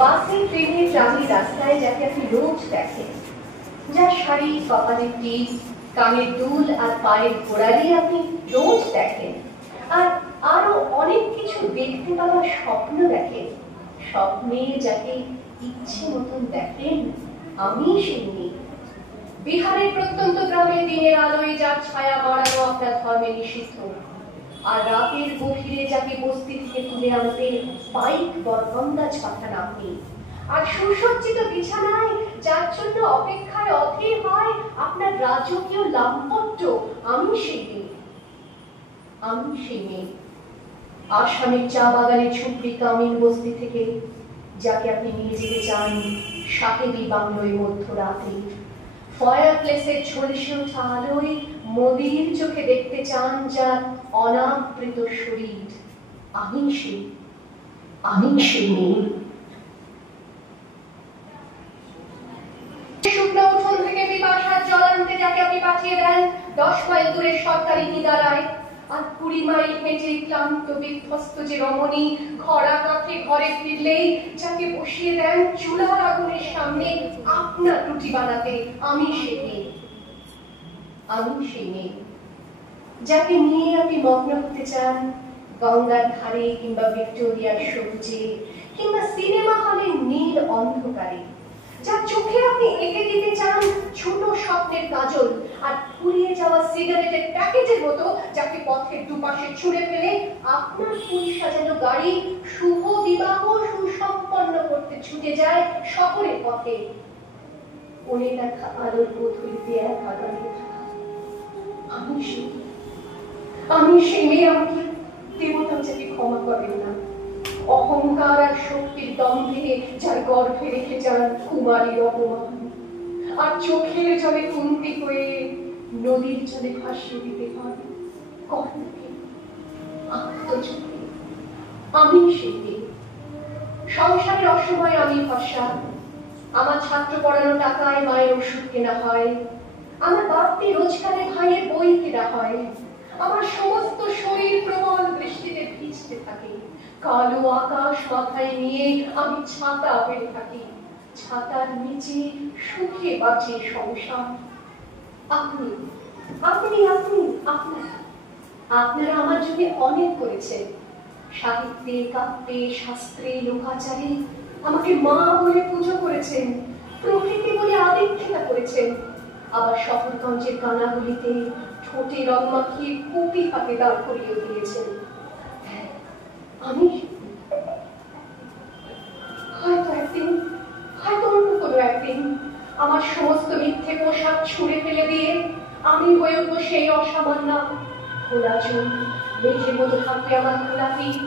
বাসে, ট্রেনে, ট্রামে, রাস্তায় যাকে আপনি রোজ দেখেন, যার শাড়ি, কপালের টিপ, কানের দুল আর পায়ের গোড়ালি আপনি রোজ দেখেন, আর আরো অনেক কিছু দেখতে পাওয়ার স্বপ্ন দেখেন, স্বপ্নে যাকে ইচ্ছে মতন দেখেন, আমি সেই মেয়ে। বিহারের প্রত্যন্ত গ্রামে দিনের আলোয় যার ছায়া বাড়ানো আপনার ধর্মে নিষিদ্ধ, আর রাতের গভীরে যাকে বস্তি থেকে তুলে আনতে বাইক বরকন্দাজ পাঠান আপনি, আর সুসজ্জিত বিছানায় যার জন্য অপেক্ষায় অধীর হয় আপনার রাজকীয় লাম্পট্য, আমি সেই মেয়ে। আমি সেই মেয়ে। আসামের চা বাগানে ছুপড়ি কামিন বস্তি থেকে যাকে আপনি নিয়ে যেতে চান সাহেবী বাংলোয় মধ্যরাতে, ফায়ার প্লেসের ঝলসে ওঠা আলোয় মোদির চোখে দেখতে চান যার অনাবৃত শরীর, আমি সেই মেয়ে। শুকনো উঠোন থেকে পিপাসার জল আনতে যাকে আপনি পাঠিয়ে দেন 10 মাইল দূরের সরকারি নিদারায়, আর 20 মাইল হেঁটে ক্লান্ত বিধ্বস্ত যে রমণী খরা কাঠে ঘরে ফিরলেই যাকে বসিয়ে দেন চুলার আগুনের সামনে আপনার রুটি বানাতে, আমি সেই মেয়ে। যাকে নিয়ে আপনি মগ্ন হতে চান গঙ্গার ধারে কিংবা ভিক্টোরিয়ার সবুজে কিংবা সিনেমা হলের নীল অন্ধকারে, যার চোখে আপনি এঁকে দিতে চান ছোট স্বপ্নের কাজল, আর ফুরিয়ে যাওয়া সিগারেটের প্যাকেটের মতো যাকে পথের দুপাশে ছুঁড়ে ফেলে আপনার ফুল সাজানো গাড়ি শুভ বিবাহ সুসম্পন্ন করতে ছুটে যায় শহরের পথে। কোণে দেখা আলোর গোধূলিতে এক আগামী থাকা, আমি সেই মেয়ে। আমাকে দেবতা যাকে ক্ষমা করেন না, অহংকার আর শক্তির দম্ভে যার গর্ভে রেখে যান কুমারীর অপমান, আর চোখের জলে কুন্তি হয়ে নদীর জলে ভাসিয়ে দিতে হয় কর্ণকে আত্মচোখে, আমি সেই মেয়ে। সংসারের অসময়ে আমি ভরসা, আমার ছাত্র পড়ানো টাকায় মায়ের ওষুধ কেনা হয়, আমার বাড়তি রোজগারে ভাইয়ের বই কেনা হয়, আমার সমস্ত শরীর প্রবল বৃষ্টিতে ভিজতে থাকে, কালো আকাশ মাথায় নিয়ে আমি ছাতা হয়ে থাকি, ছাতার নিচে সুখে বাঁচে সংসার। আপনারা আমার জন্য অনেক করেছেন, সাহিত্যে, কাব্যে, শাস্ত্রে, লোকাচারে আমাকে মা বলে পুজো করেছেন, প্রকৃতি বলে আদিক্ষেতা করেছেন, আবার শহরগঞ্জের কানাগুলিতে ঠোঁটে রং মাখিয়ে কুপি হাতে দাঁড় করিয়ে দিয়েছেন। আমি হয়তো অন্য কোনো একদিন আমার সমস্ত মিথ্যে পোশাক ছুঁড়ে ফেলে দিয়ে আমি হয়ে উঠবো সেই অসামান্য খোলা চুল, মেঘের মতো থাকবে আমার খোলা পিঠ,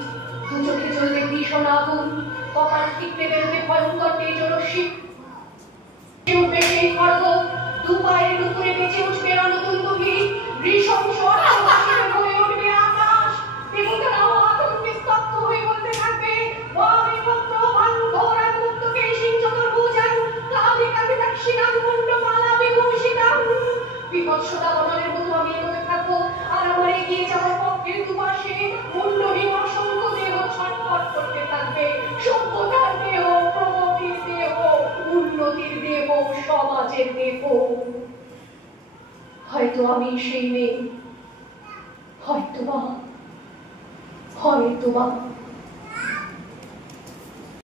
দু চোখে জ্বলবে ভীষণ আগুন, কপাল ঠিকতে বেরোবে ভয়ঙ্কর তেজরশ্মি, উঠবে সেই খড়গ, দু পায়ের উপরে বেঁচে উঠবে নতুন তুলি, নৃশংস হয়ে উঠবে আকাশ, দেবতারাও আতঙ্কে স্তব্ধ হয়ে বলতে থাকবে বিভৎসতা বদলের মতো আমি এগোতে থাকবো, আর আমার এগিয়ে যাওয়ার পথের দুপাশে মুন্ডহীন অসংখ্য দেহ ছটফট করতে থাকবে, সভ্যতার দেহ, প্রগতির দেহ, উন্নতির দেহ, সমাজের দেহ। হয়তো আমি সেই মেয়ে, হয়তোবা